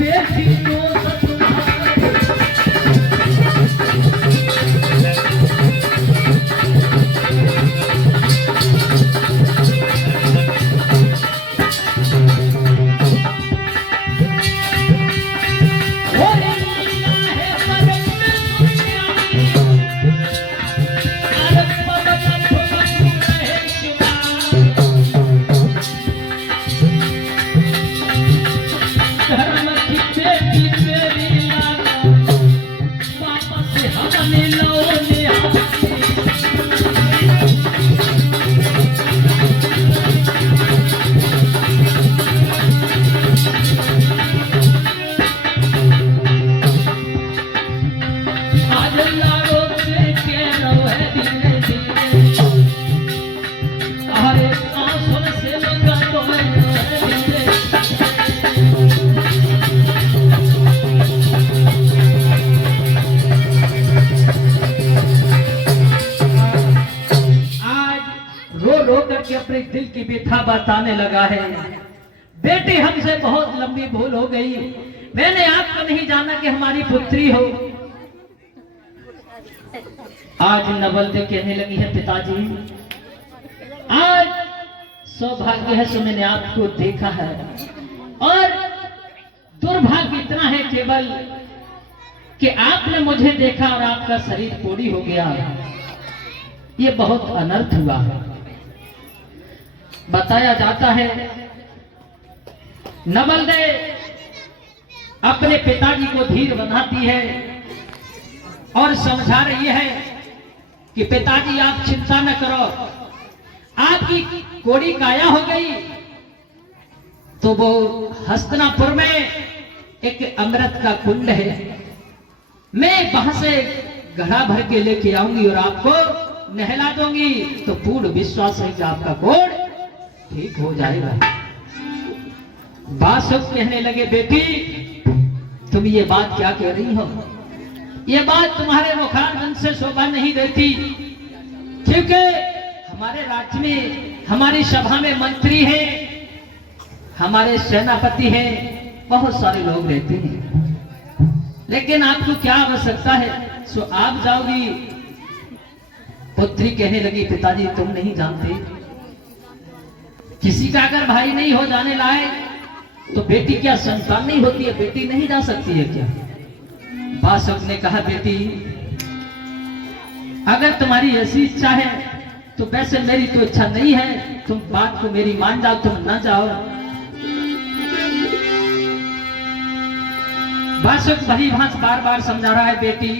बेटी को अपने दिल की व्यथा बताने लगा है। बेटी हमसे बहुत लंबी भूल हो गई, मैंने आपको नहीं जाना कि हमारी पुत्री हो। आज नवल कहने लगी है पिताजी आज सौभाग्य है सो मैंने आपको देखा है, और दुर्भाग्य इतना है केवल कि आपने मुझे देखा और आपका शरीर पूरी हो गया। ये बहुत अनर्थ हुआ है। बताया जाता है नवल ने अपने पिताजी को धीर बंधाती है और समझा रही है कि पिताजी आप चिंता न करो, आपकी कोड़ी काया हो गई तो वो हस्तिनापुर में एक अमृत का कुंड है, मैं वहां से घड़ा भर के लेके आऊंगी और आपको नहला दूंगी, तो पूर्ण विश्वास है कि आपका कोड़ ठीक हो जाएगा। बासुक कहने लगे बेटी तुम ये बात क्या कह रही हो, ये बात तुम्हारे मुखारबंद से शोभा नहीं देती, क्योंकि हमारे राज्य में हमारी सभा में मंत्री हैं, हमारे सेनापति हैं, बहुत सारे लोग रहते हैं, लेकिन आपको क्या आवश्यकता है सो आप जाओगी। पुत्री कहने लगी पिताजी तुम नहीं जानते, किसी का अगर भाई नहीं हो जाने लाए तो बेटी क्या संतान नहीं होती है, बेटी नहीं जा सकती है क्या। बासुक ने कहा बेटी अगर तुम्हारी ऐसी इच्छा है तो वैसे मेरी तो इच्छा नहीं है, तुम बात को मेरी मान जाओ, तुम ना जाओ। बासुक भली भांति बार बार समझा रहा है बेटी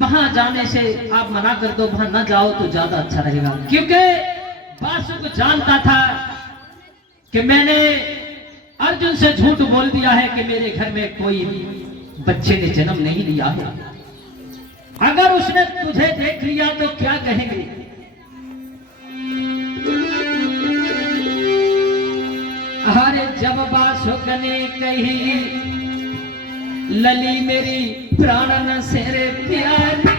वहां जाने से आप मना कर दो, वहां ना जाओ तो ज्यादा अच्छा रहेगा, क्योंकि बासुक जानता था कि मैंने अर्जुन से झूठ बोल दिया है कि मेरे घर में कोई बच्चे ने जन्म नहीं लिया है। अगर उसने तुझे देख लिया तो क्या कहेंगे। अरे जब बासुक ने कही लली मेरी प्राणन से रे प्यारी,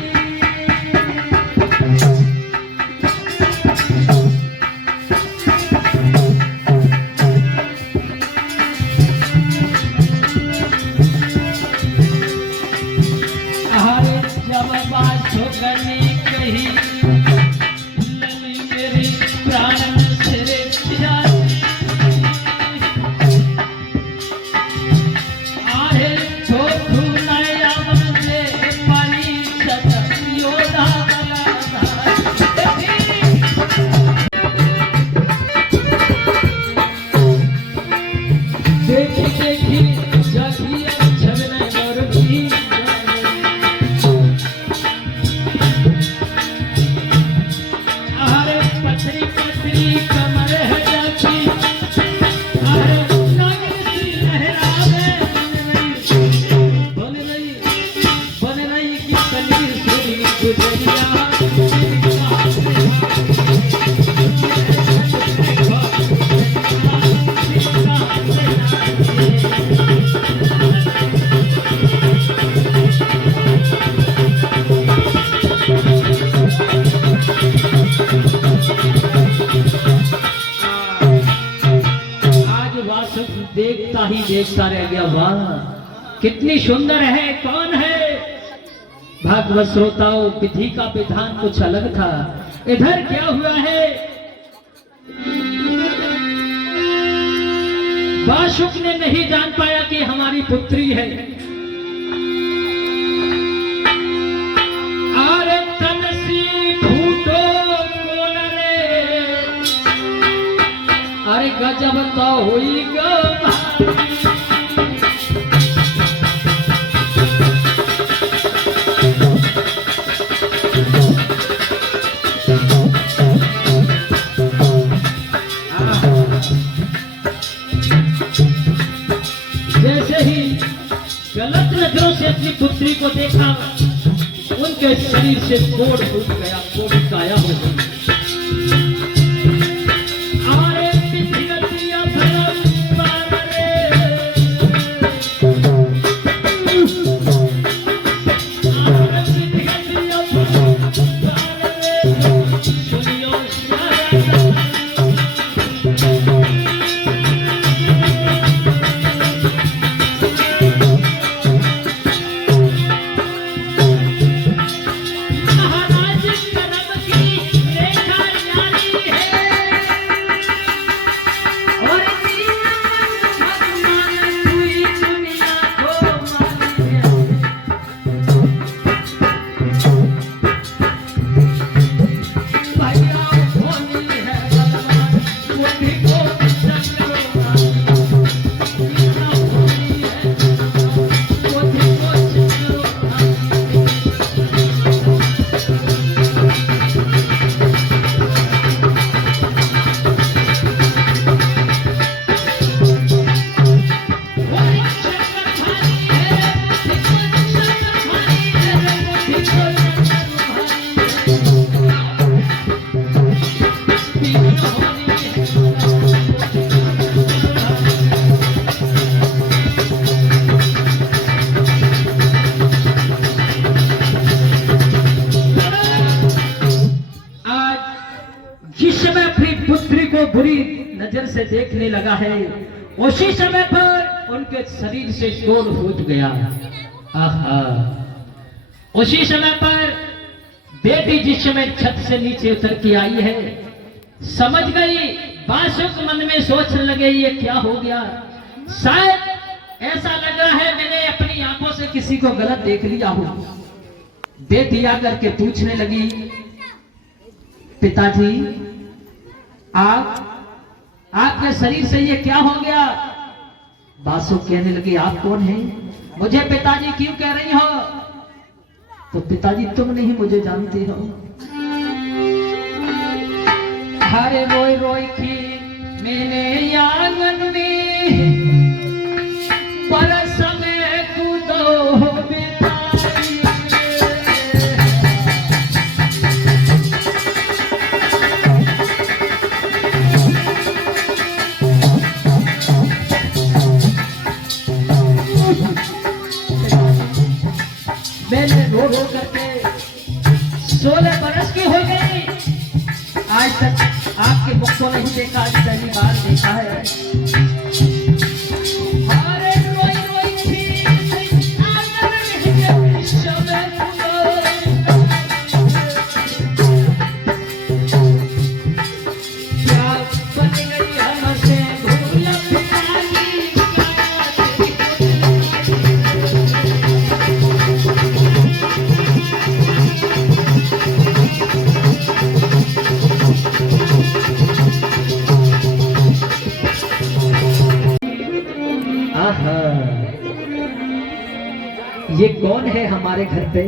देखता रह गया। वाह कितनी सुंदर है, कौन है? भागवत श्रोताओं, विधि का विधान कुछ अलग था। इधर क्या हुआ है? बाशुक ने नहीं जान पाया कि हमारी पुत्री है। अरे तनसी फूटो कोलरे, अरे गजब तो हुई गो। जैसे ही गलत नजरों से अपनी पुत्री को देखा, उनके शरीर से कोढ़ फूट गया, कोढ़ काया हो गई। बुरी नजर से देखने लगा है, उसी समय पर उनके शरीर से कोढ़ फूट गया। आहा, उसी समय पर बेटी जिस समय छत से नीचे उतर के आई है, समझ गई। बाशुक मन में सोचने लगे ये क्या हो गया, शायद ऐसा लग रहा है मैंने अपनी आंखों से किसी को गलत देख लिया हो। बेटी आकर के पूछने लगी, पिताजी आपके शरीर से ये क्या हो गया? बाशुक कहने लगे, आप कौन हैं? मुझे पिताजी क्यों कह रही हो? तो पिताजी तुम नहीं मुझे जानते हो। हरे रोई रोई की मैंने आंगन में बरस में कूदो बिताई। मैंने रो रो करके 16 बरस की हो गई, आज तक आपके मुख को नहीं देखा, आज पहली बार देखा है। अरे रोई रोई थी आंगन में समय क्या बन गई हमसे भूल पिताजी। ये कौन है हमारे घर पे?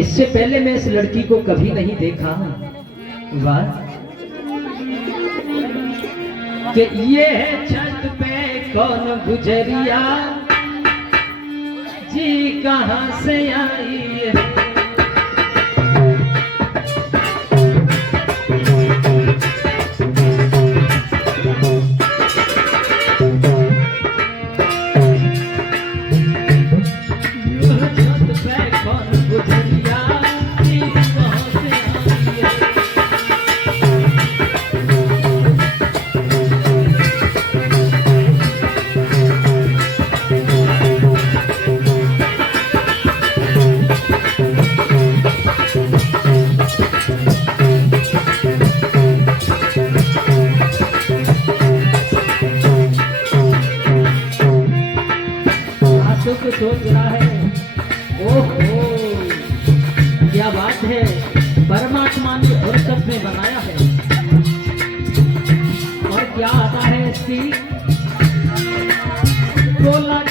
इससे पहले मैं इस लड़की को कभी नहीं देखा। वाह, कि ये है छत पे कौन गुजरिया जी, कहां से आई है? दुख सोच रहा है। ओहो, क्या बात है, परमात्मा ने फुर्सत में बनाया है। और क्या आता है इसकी, बोला